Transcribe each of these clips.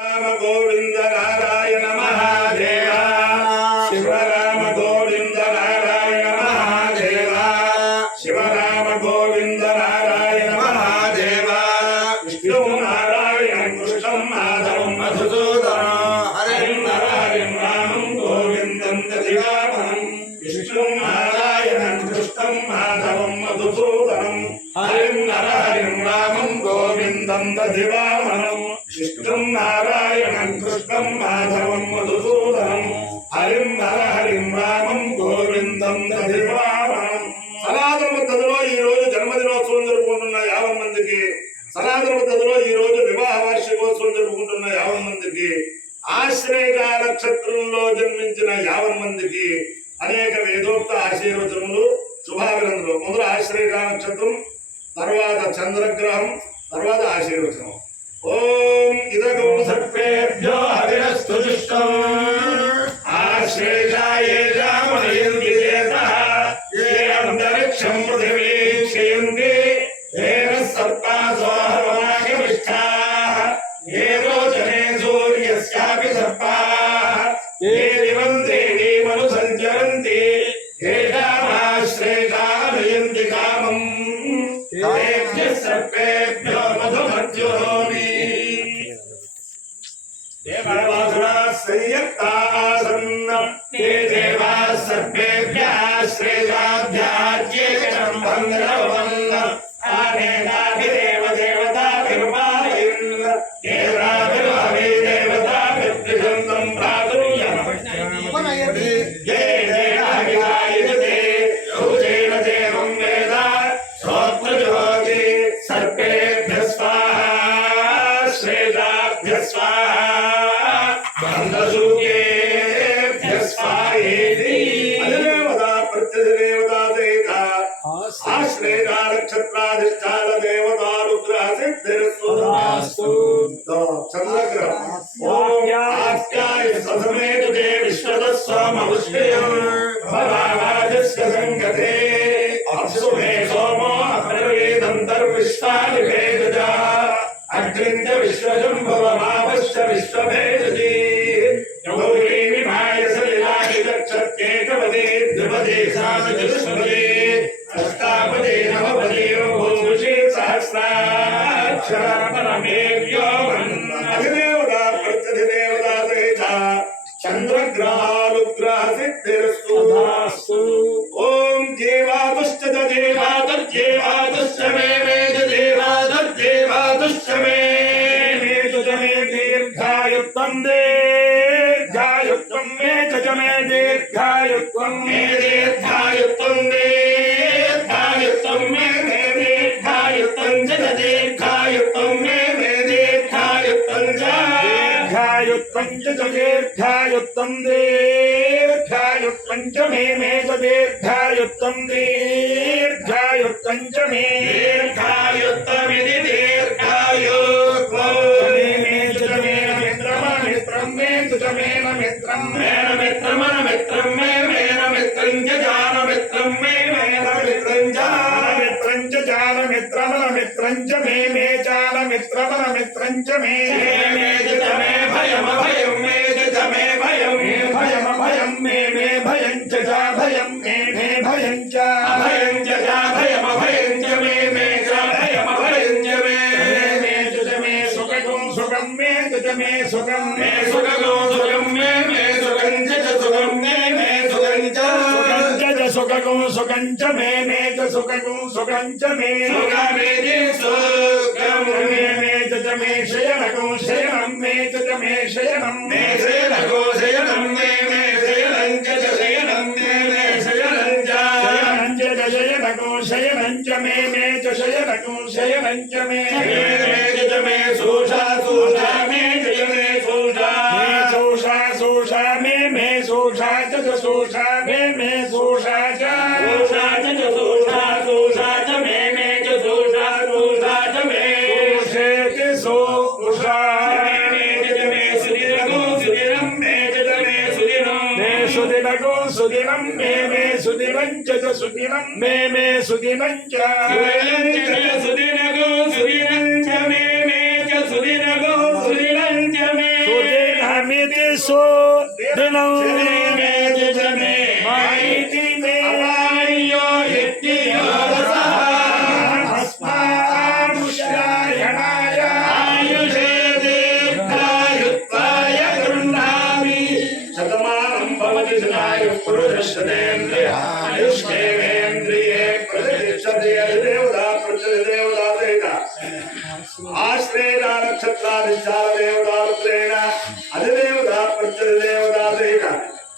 రామ గోవింద నారాయణ మహాదేవ శివరామ గోవింద నారాయణ మహాదేవ శివరామ గోవింద నారాయణ మహాదేవ విష్ణు నారాయణ కృష్ణం మాధవం మధుసూదనం హరిం నారాయణ రామం గోవిందం దదివామనం విష్ణు నారాయణ కృష్ణం మాధవం మధుసూదనం హరిం నారాయణ రామం గోవిందం దదివామనం విష్ణుం నారాయణం కృష్ణం మాధవం మధుసూదనం హరిం హరిం రామం గోవిందం దధివామనం. సనాతన పద్ధతిలో ఈ రోజు జన్మదినోత్సవం జరుపుకుంటున్న 50 మందికి, సనాతన పద్ధతిలో ఈ రోజు వివాహ వార్షికోత్సవం జరుపుకుంటున్న 50 మందికి, ఆశ్లేష నక్షత్రంలో జన్మించిన 50 మందికి అనేక వేదోక్త ఆశీర్వచనములు శుభాభినందనలు. మొదలు ఆశ్లేష నక్షత్రం, తర్వాత చంద్రగ్రహం, తర్వాత ఆశీర్వచనం. ఓం ఇదగం సర్పేభ్యో హరిరస్తు దుష్టం ఆశ్లేషాయేషామయంతి చేతః ఏ అంతరిక్షం పృథివీక్షయంతి తేన సర్పాసో హవనాగమిష్టాః ఏ రోచనే సూర్యస్యాపి సర్పాః ఏ దివం దేవీమను సంచరంతి తేషామాశ్లేషామయంతి కామం తేభ్యః సర్పేభ్యో మధుమర్జునోమి. నక్షత్రాధిష్టాన దేవతానుగ్రహ సిద్ధిరస్తు. చంద్రగ్రహం. ఓం ఆస్యాయ ససమేతుతే విశ్వదస్వామముష్టియం భవారాజస్య సంగతే అప్సుమే సోమో అప్రవేదంతర్విశ్వాని వేదజా అగ్నించ విశ్వజంభవమావశ్య విశ్వభేదజీ గౌరీ విమాయ సలిలాని దక్షత్యేకపదే ద్విపదే సాచతుష్పదే అష్టాపదే నవపదే భూషి సహస్రాక్షరపరమేవ్యో అధిదేవతా ప్రత్యధిదేవతా సహిత చంద్రగ్రహానుగ్రహ సిద్ధిరస్తు. ఓం దేవాదుశ్చ దేవాదుశ్చ మే దేవాదుశ్చ మే దీర్ఘాయుక్తం దీర్ఘాయుక్తం మే జమే దీర్ఘాయుక్తం మే దీర్ఘాయుక్తం దీర్ఘాయుక్తం మే దీర్ఘాయుక్తం దీర్ఘాయుక్తం మే దీర్ఘాయుక్తం దీర్ఘాయుక్తం దీర్ఘాయుక్తం దీర్ఘాయుక్తం మే దీర్ఘాయుక్తం దీర్ఘాయుక్తం మే దీర్ఘాయుక్తమిది దీర్ఘాయుక్తం మిత్రం మిత్రం మేన మిత్రమన మిత్రం మే మేన మిత్రం జాన మిత్రం మే మేన మిత్రం జాన మిత్రమన మిత్రం మే జాన మిత్రమన మిత్రం మే మే భయం భయం మే భయం భయం భయం మే భయం జా భయం మే భయం జా భయం జా భయం భయం మే భయం భయం మే సుఖం సుఖం మే సుఖం మే సుఖం సుఖం మే సుఖం మే సుఖం సుఖం సుఖం చ మే సుఖం సుఖం చ మే సుఖం మే శయనకం శయనం మే శయనం మే శయనకో శయనం మే శయనం చ శయనం మే శయనం చ శయనకో శయనం చ మే శయనకో శయనం చ మే సూషా సూషా మే మే సూషా సూషా మే సూషా చ సూషా మే సూషా చ సూషా చ సూషా సూషా చ మే సూషా సూషా చ మే సూషేతి సూషా మే సుదిరగో సుదిరం మే సుదిరం మే సుదిరగో సుదిరం మే సుదిరం చ సుదిరం మే సుదిరం చ సుదిరగో సుదిరం చ మే సుదిరగో సుదిరం చ మే సుదినం ఆశ్రేయ నక్షత్రాధిచార దేవదారుద్రేణ అధిదేవతా ప్రత్యదేవదారేణ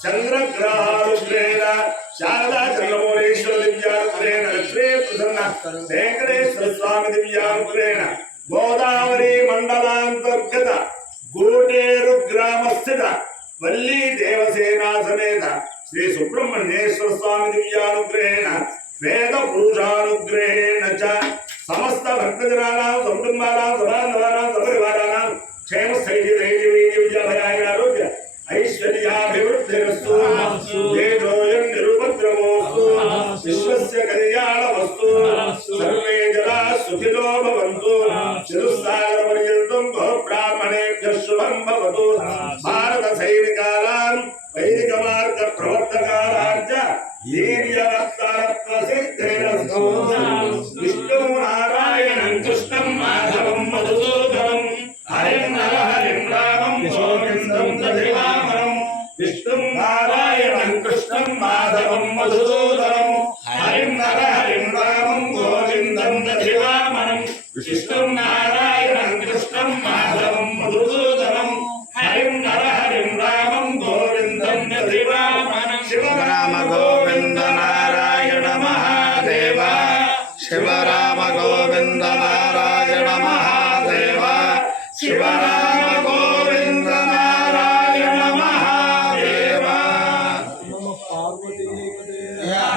చంద్రగ్రహారుద్రేణ శారదా చంద్రమౌళేశ్వర దివ్యారుద్రేణ లక్ష్మీ ప్రసన్న వెంకటేశ్వర స్వామి దివ్యారుద్రేణ గోదావరి మండలాంతర్గత గూటేరు గ్రామస్థిత వల్లీ దేవసేనా సమేత శ్రీ సుబ్రహ్మణ్యేశ్వర స్వామి దివ్యానుగ్రహేణ వేద పురుషానుగ్రహేణ చ సమస్త భక్తజనానాం సకుటుంబానాం సబాంధవానాం సపరివారానాం క్షేమ స్థైర్య ధైర్య వీర్య విజయభయాయ ఆరోగ్య ఐశ్వర్యాభివృద్ధిరస్తు తేజోయం నిరుపద్రవోస్తు విశ్వస్య కళ్యాణమస్తు సర్వే జనా సుఖినో భవంతు చతుస్సాగర పర్యంతం గోబ్రాహ్మణేభ్యః శుభం భవతు భారత సైనికానాం వైదిక మార్గ ప్రవర్తకానాంచ వీర్యరత్నరత్న సిద్ధిరస్తు విష్ణు నారాయణం కృష్ణం మాధవం మధుసూదనం హరిం నర హరిం రామం గోవిందం దధివామనం విష్ణు నారాయణం కృష్ణం మాధవం మధుసూదనం హరిం నర హరిం రామం గోవిందం దధివామనం విష్ణు నారాయణం కృష్ణం మాధవం మధుసూదనం హరిం నర హరిం రామం గోవిందం దధివామనం శివరామ గోవింద నారాయణ మహాదేవ శివరామ గోవింద నారాయణ మహాదేవ శివరామ గోవింద నారాయణ మహాదేవ.